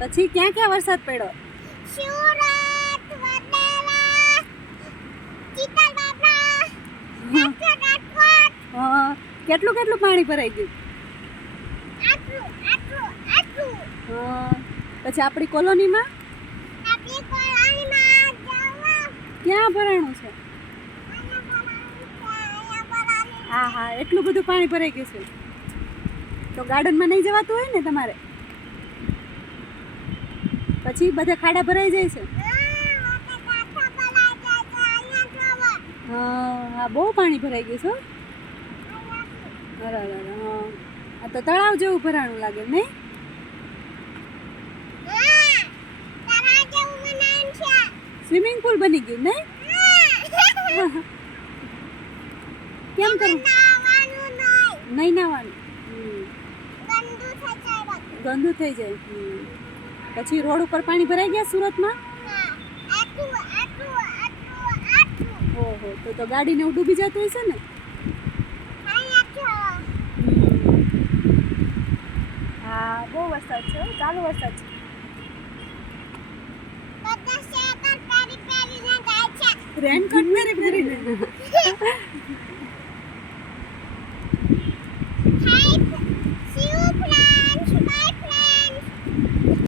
પછી ક્યાં ક્યાં વરસાદ પડ્યો? સુરત, વડોદરા, ચિત્તરબાબા, રાજકોટ. હા, કેટલું કેટલું પાણી ભરાઈ ગયું? આટલું. હા, પછી આપણી કોલોનીમાં આપણી કોલોનીમાં જવા. ક્યાં ભરાણું છે? હા હા, એટલું બધું પાણી ભરાઈ ગયું છે. તો ગાર્ડનમાં નહીં જવાતું હોય ને તમારે? પછી બધા ખાડા ભરાઈ જાય છે. હા, બહુ પાણી ભરાઈ ગયું છે. બરાબર. હા, આ તો તળાવ જેવું ભરાણું લાગે નહીં? સ્વિમિંગ પુલ બની ગયું નહીં? કેમ કરું? નહીં નાવાનું. ગંદુ થઈ જાય. પછી રોડ ઉપર પાણી ભરાઈ ગયા સુરતમાં? ઓહો, તો ગાડીને એવું ડૂબી જતું હશે ને? હા, બહુ વરસાદ છે. ચાલુ વરસાદ છે. રેનકોટ પહેરીને